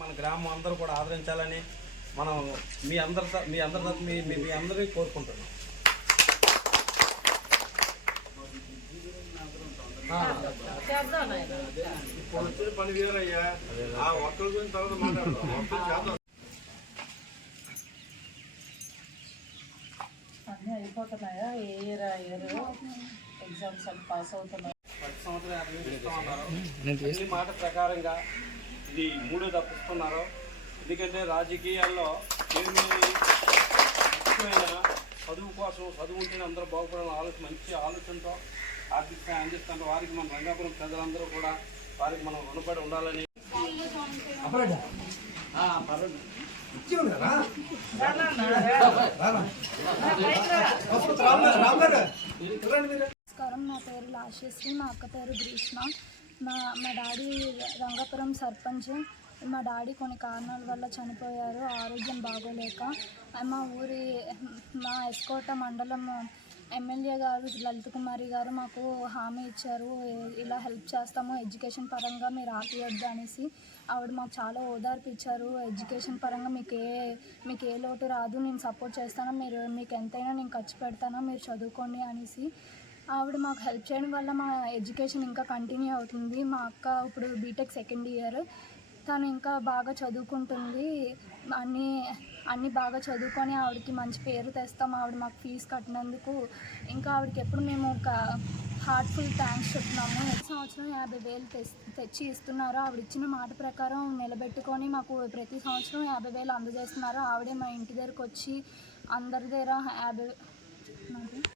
మన గ్రామం అందరూ కూడా ఆదరించాలని మనం మీ అందరినీ కోరుకుంటున్నాం. ఇప్పుడు వచ్చిన పని వేరయ్యా, ఆ ఒక్కరి గురించి తర్వాత మాట్లాడదాం. అన్నీ అయిపోతున్నాయా? ఏ ఇయర్ ఎగ్జామ్స్ అన్ని పాస్ అవుతున్నాయి. 10 సంవత్సరాలు 50 ఇస్తా ఉన్నారు. అన్ని మాట ప్రకారంగా ఇది 3 తప్పిస్తున్నారు. ఎందుకంటే రాజకీయాల్లో ఏమి ముఖ్యమైన చదువు కోసం, చదువు ఉంటేనే అందరూ బాగుపడాలని మంచి ఆలోచనతో ఆర్థిక సాయం అందిస్తుంటే వారికి మన రంగాపురం ప్రజలందరూ కూడా వారికి మనం రుణపడి ఉండాలని. నమస్కారం, నా పేరు లాశ్యశ్రీ, మా అక్క పేరు గ్రీష్మ. మా డాడీ రంగాపురం సర్పంచ్. మా డాడీ కొన్ని కారణాల వల్ల చనిపోయారు, ఆరోగ్యం బాగోలేక. మా ఎస్కోట మండలం ఎమ్మెల్యే గారు లలిత కుమారి గారు మాకు హామీ ఇచ్చారు, ఇలా హెల్ప్ చేస్తాము ఎడ్యుకేషన్ పరంగా, మీరు ఆపియొద్దు అనేసి. ఆవిడ మాకు చాలా ఓదార్పు ఇచ్చారు. ఎడ్యుకేషన్ పరంగా మీకు ఏ లోటు రాదు, నేను సపోర్ట్ చేస్తాను, మీకు ఎంతైనా నేను ఖర్చు పెడతాను, మీరు చదువుకోండి అనేసి ఆవిడ మాకు హెల్ప్ చేయడం వల్ల మా ఎడ్యుకేషన్ ఇంకా కంటిన్యూ అవుతుంది. మా అక్క ఇప్పుడు బీటెక్ సెకండ్ ఇయర్, తను ఇంకా బాగా చదువుకుంటుంది. అన్నీ బాగా చదువుకొని ఆవిడకి మంచి పేరు తెస్తాం. ఆవిడ మాకు ఫీజు కట్టినందుకు ఇంకా ఆవిడకి ఎప్పుడు మేము ఒక హార్ట్ఫుల్ థ్యాంక్స్ చెప్తున్నాము. నెక్స్ట్ సంవత్సరం 50,000 తెచ్చి ఇస్తున్నారు. ఆవిడ ఇచ్చిన మాట ప్రకారం నిలబెట్టుకొని మాకు ప్రతి సంవత్సరం 50,000 అందజేస్తున్నారు. ఆవిడే మా ఇంటి దగ్గరకు వచ్చి అందరి దగ్గర 50